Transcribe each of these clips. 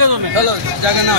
बैठो तुम्हें चलो जगह ना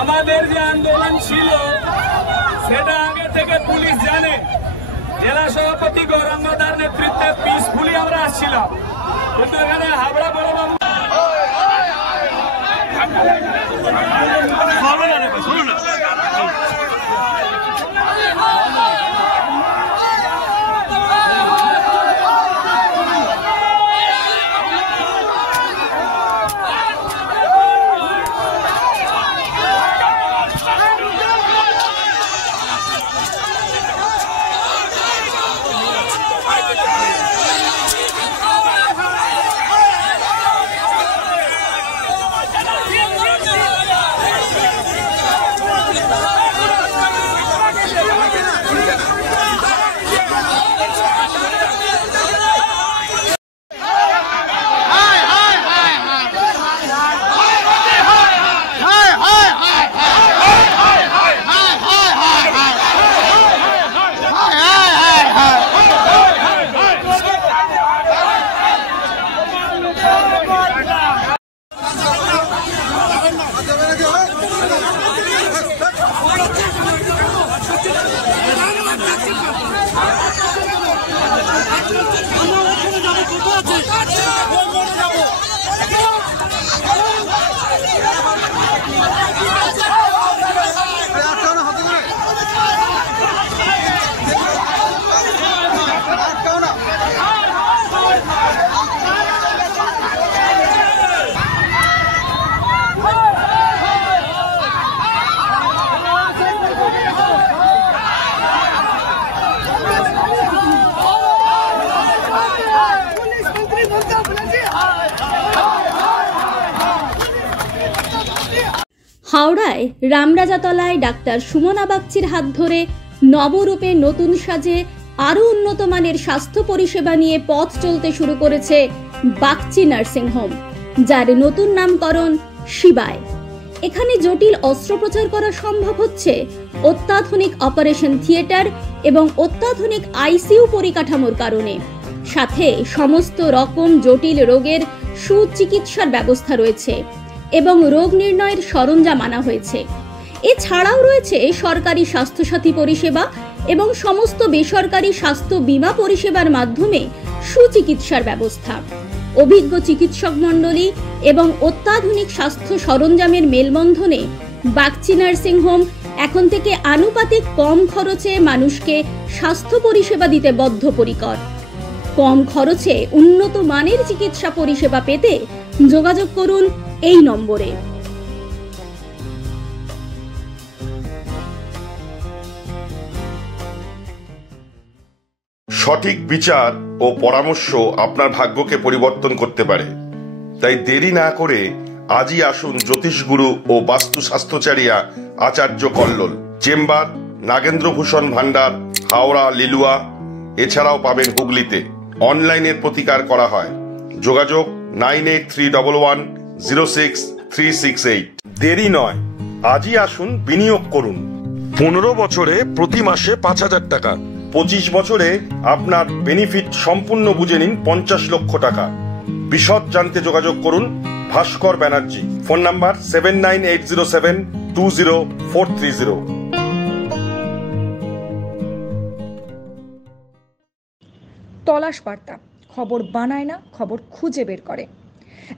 আমাদের যে আন্দোলন ছিল সেটা আগে থেকে পুলিশ জানে। জেলা সভাপতি গৌরাঙ্গদার নেতৃত্বে পিসফুলি আমরা আসছিলাম, কিন্তু এখানে হাবড়া বড়বাবু হাওড়ায় রামরাজাতলায় ডাক্তার সুমনা বাগচির হাত ধরে নবরূপে নতুন সাজে আরও উন্নত মানের স্বাস্থ্য পরিষেবা নিয়ে পথ চলতে শুরু করেছে বাগচি নার্সিং হোম, যার নতুন নামকরণ শিবায়। এখানে জটিল অস্ত্রোপচার করা সম্ভব হচ্ছে অত্যাধুনিক অপারেশন থিয়েটার এবং অত্যাধুনিক আইসিইউ পরিকাঠামোর কারণে। সাথে সমস্ত রকম জটিল রোগের সুচিকিৎসার ব্যবস্থা রয়েছে এবং রোগ নির্ণয়ের সরঞ্জাম আনা হয়েছে। এছাড়াও রয়েছে সরকারি স্বাস্থ্যসাথী পরিষেবা এবং সমস্ত বেসরকারি স্বাস্থ্য বীমা পরিষেবার মাধ্যমে সুচিকিৎসার ব্যবস্থা। অভিজ্ঞ চিকিৎসক মণ্ডলী এবং অত্যাধুনিক স্বাস্থ্য সরঞ্জামের মেলবন্ধনে বাগচি নার্সিং হোম এখন থেকে আনুপাতিক কম খরচে মানুষকে স্বাস্থ্য পরিষেবা দিতে বদ্ধপরিকর। কম খরচে উন্নত মানের চিকিৎসা পরিষেবা পেতে যোগাযোগ করুন এই নম্বরে। সঠিক বিচার ও পরামর্শ আপনার ভাগ্যকে পরিবর্তন করতে পারে। তাই দেরি না করে আজই আসুন জ্যোতিষগুরু ও বাস্তু স্বাস্থ্যচারিয়া আচার্য কল্লোল। চেম্বার নাগেন্দ্রভূষণ ভান্ডার, হাওড়া লিলুয়া। এছাড়াও পাবেন হুগলিতে। অনলাইনের প্রতিকার করা হয়। যোগাযোগ 9831106388। 368। দেরি নয়, আজই আসুন, বিনিয়োগ করুন। 15 বছরে প্রতি মাসে 5,000 টাকা, 25 বছরে আপনার বেনিফিট সম্পূর্ণ বুঝে নিন 50 লক্ষ টাকা। বিশদ জানতে যোগাযোগ করুন ভাস্কর ব্যানার্জি। Phone number 7980720430। তলাশ বার্তা, খবর বানায় না, খবর খুঁজে বের করে।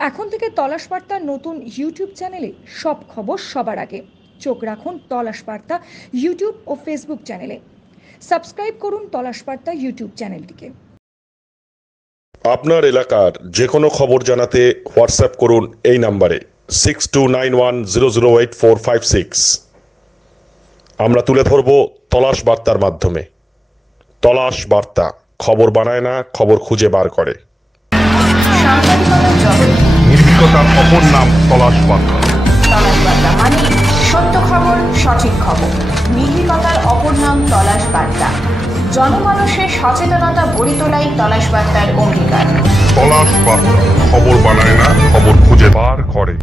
এখন থেকে তলাশ বার্তার নতুন ইউটিউব চ্যানেলে সব খবর সবার আগে। চোখ রাখুন তলাশ বার্তা ইউটিউব ও ফেসবুক চ্যানেলে। সাবস্ক্রাইব করুন তলাশ বার্তা ইউটিউব চ্যানেলটিকে। আপনার এলাকার যে কোনো খবর জানাতে হোয়াটসঅ্যাপ করুন এই নাম্বারে 6291008456। আমরা তুলে ধরব তলাশ বার্তার মাধ্যমে। তলাশ বার্তা, খবর বানায় না, খবর খুঁজে বার করে। নির্ভীকতার অপর নাম তলাশ বার্তা। তলাশ বার্তা মানে সত্য খবর, সঠিক খবর। নির্ভীকতার অপর নাম তলাশ বার্তা। জনমানুষের সচেতনতা গড়ে তোলাই তলাশ বার্তার অঙ্গীকার। তলাশ বার্তা, খবর বানায় না, খবর খুঁজে বার করে।